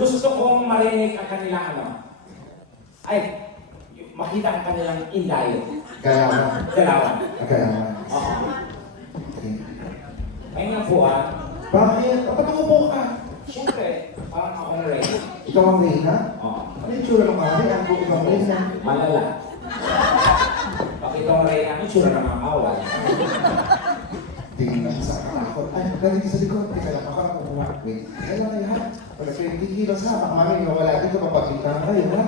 Gusto kong marinig ang kanilang ano. Ay, makita ang kanilang inday. Galawan. Galawan. Galawan. Oo. Okay. Ngayon po Bakit? Kapag umupo ka, siyempre, parang akong Ray. ikaw ang reyna? Oo. Ano yung tsura ng mami? Ang buong ikaw ang reyna? Malala. Bakit itong Ray ang itsura ng mga kawal? Tingin na sa kakakot. Ay, galing sa likod. Teka lang, baka nakukuha. Wait. Kaya na ha? Pag kikilos ha, baka mami mawala dito mapagkita na kayo ha?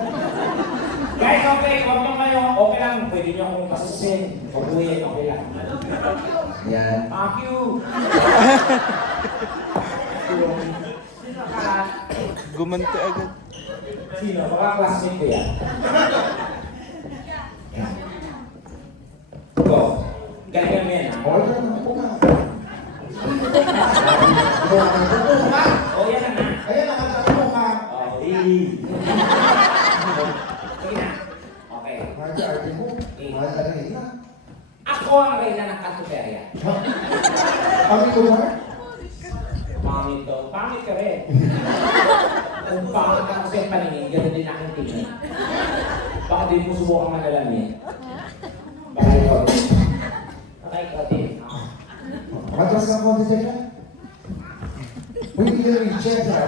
Guys, okay, huwag nyo kayo, okay lang. Pwede nyo akong pasusin. Pag-uwi, okay lang. Yan. Thank you. Gumanti agad. Sino? Baka classmate ko yan. Go. Ganyan mo yan, ha? Okay lang, umupo ka. O, yan na, ha? Ayan, nakatapo ka. Okay. Sige na. Okay. Mahal sa arte mo. Mahal ka reyna. Ako ang reyna ng Cantuberia. Kami ko ba? Pangit daw. Pangit ka rin. Kung pangit ka kasi ang paningin, gano'n din aking tingin. Baka din mo subukang manalamin. Baka ikaw din. Baka ikaw din. Matras ng konti dyan. Uy, hindi na Richard ha.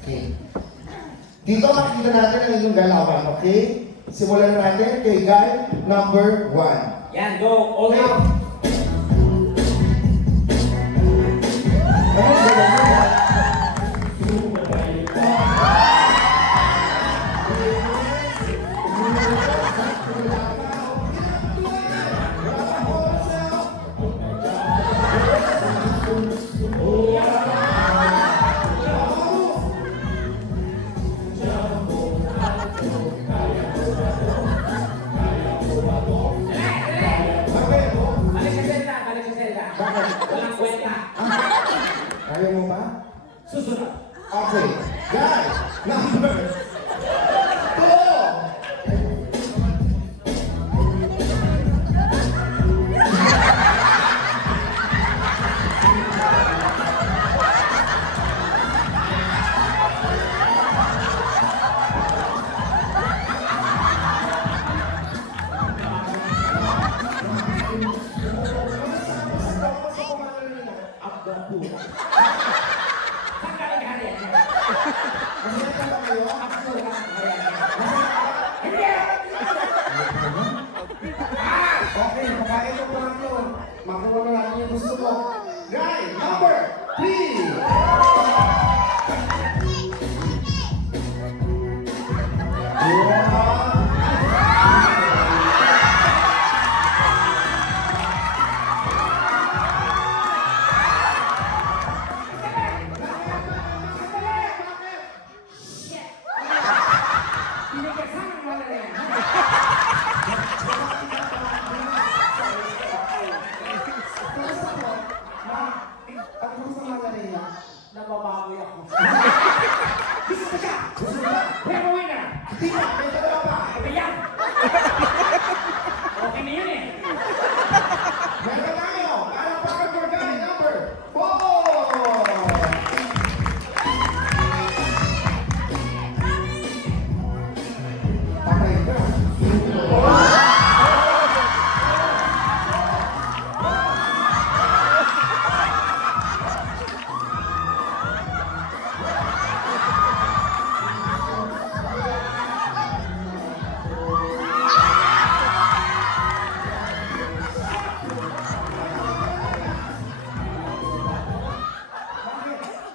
Okay. Dito makikita natin ang inyong galawan, okay? Simulan na natin kay guy number 1. Yan, go. All out. Ano ang galawan mo? Balik sa selda. Balik sa selda. Walang kwenta. Kaya mo ba? Susunod. Okay. Guy number 2. Saan galing ka rin? Masaya ka ba kayo? Hindi! Okay, pagkain mo lang yun. Makuha na natin yung gusto mo. Guy number 3. Hindi ka saan ang wala yan. Nabababoy ako. Gusto ko siya! Gusto ko siya! Pero winner! Ano yan? Okay na yun eh.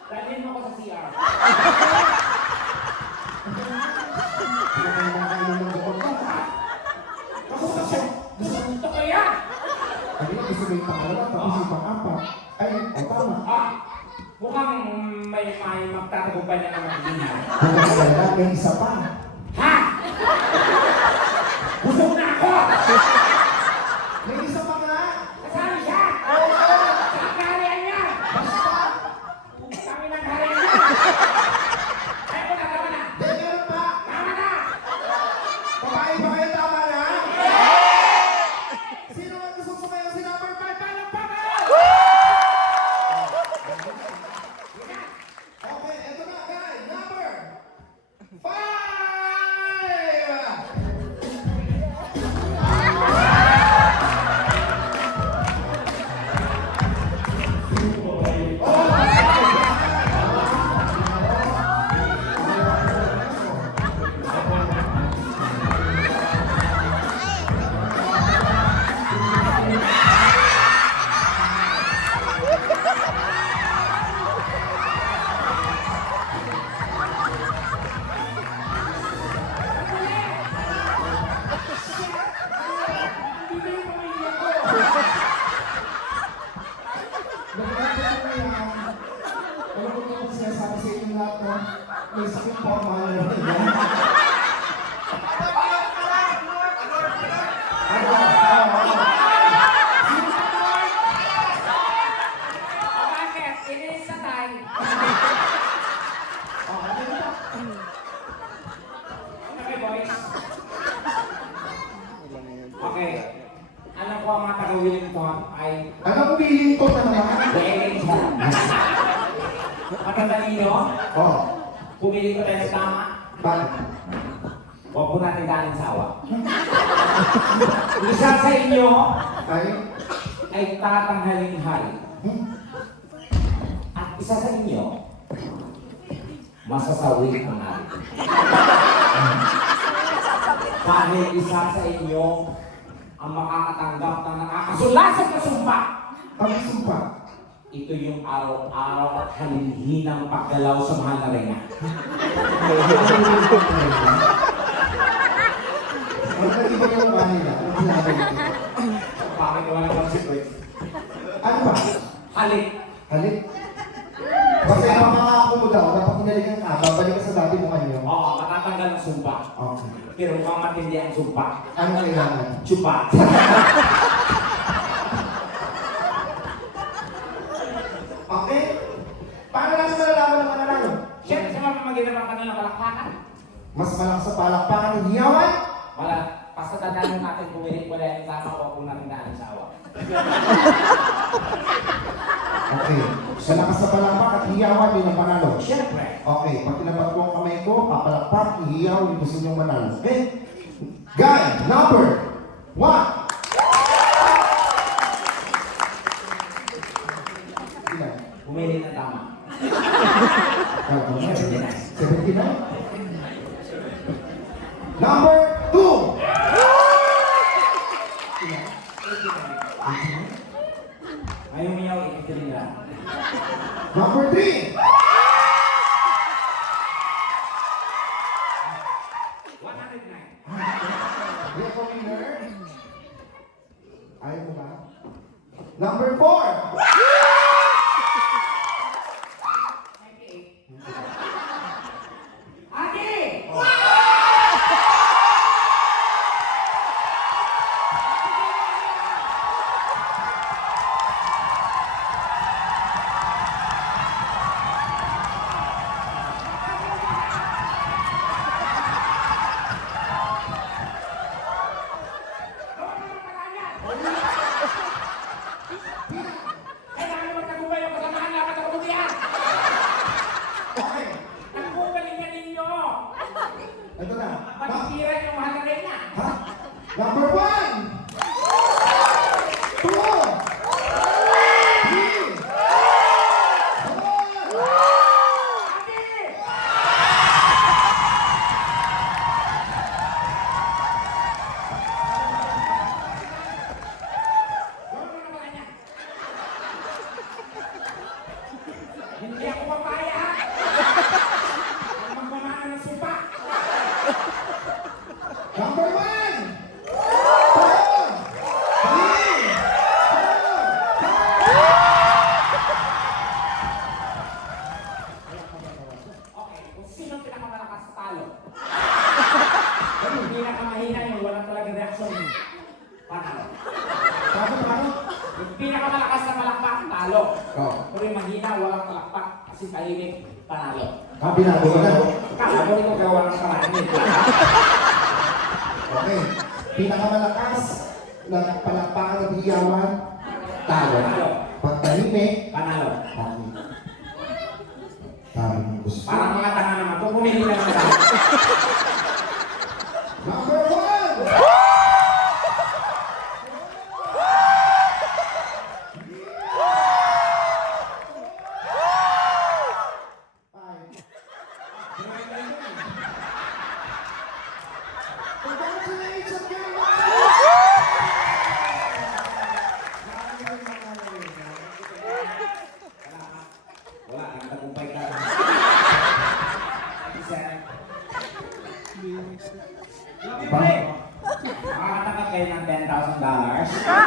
Dalhin mo ko sa CR. Gusto ko yan! Mukhang may magtatagumpay na naman din yan. Ha? Busog na ako! Kasama siya! Sa kaharian niya! Kami ng kaharian niya! Ay, ko na, tama na! Tama na! Okay, eto na guys. May sakit po ang mahal na rin. O bakit? Inilis na tayo. Okay, boys. Okay. Alam ko ang mga taga-willing to ay Ano kung piling ko na naman? willing to. Matandali nyo, Oh, pumili ko tayo sa tama. bakit? Huwag po natin daling sawa. Isa sa inyo Ay? ay tatanghaling hari. At isa sa inyo, masasawi ang hari. Dahil isa sa inyo ang makakatanggap ng nakakasulasad na sumpa. Ang sumpa. Ito yung araw-araw at halinhinang paggalaw sa mahal na reyna. Ang nag-iba yung kanila. Ang sinabi ko. Bakit walang consequence? Ano ba? Halik. Halik? Kasi ang mga ako mo daw, kapag pinalikan ka, babalik ka sa dati mo kanyo. Oo, matatanggal ang sumpa. Okay. Pero mukhang matindi ang sumpa. Ano kailangan? Chupa. Okay? Paano natin malalaman ng mananalo? Siyempre sa mga maginawa ka na palakpakan. Mas malakas sa palakpakan ng hiyawan? Wala, basta tandaan natin pumilit wala yung tama o kung namin daan sa awa. Okay. Sa lakas sa palakpak at hiyawan, yun ang panalo. Siyempre. Okay, pag tinapat ko ang kamay ko, papalakpak, ihiyaw, yung gusto niyong manalo. Okay? Guy, number 1. Ilan? Pumilit na tama. Kala ko na, 79? Number 2. Ilan? 89? Ngayon miyaw, ikitiling na. Number 3. 109. Real winner. Ayaw mo ba? Number 4. 98. Ate! Kailangan magtagumpay ang kasamahan dapat ang kabutihan. Okay. Nagkugalingan ninyo. Ito na. Matitiran yung mahal na rin na. Ha? Number 1. 2. 3. 4. Ate! Gawin mo na ba ganyan? Hindi ako papaya. Ang magmamahal ng sumpa. Number 1. 2. 3. 4. Okay, kung sino ang pinakamalakas sa talo? Yung pinakamahina yung walang talagang reaksyon. Panalo. Paano? Yung pinakamalakas na palakpak, talo. Oh. Pero yung mahina, walang palakpak, kasi tahimik, panalo. Kabinado ka na. Kala mo rin kung gawa ng karami. Okay. Pinakamalakas na palakpakan ng hiyawan, talo. Panalo. Pag tahimik, Panalo. talo. Talo ng gusto. Parang mga tanga naman. Kung pumili na lang tayo. Number 1. 5. Congratulations, guys! Wala, nagtagumpay ka. Isa. Ba? Makakatanggap kayo ng $10,000.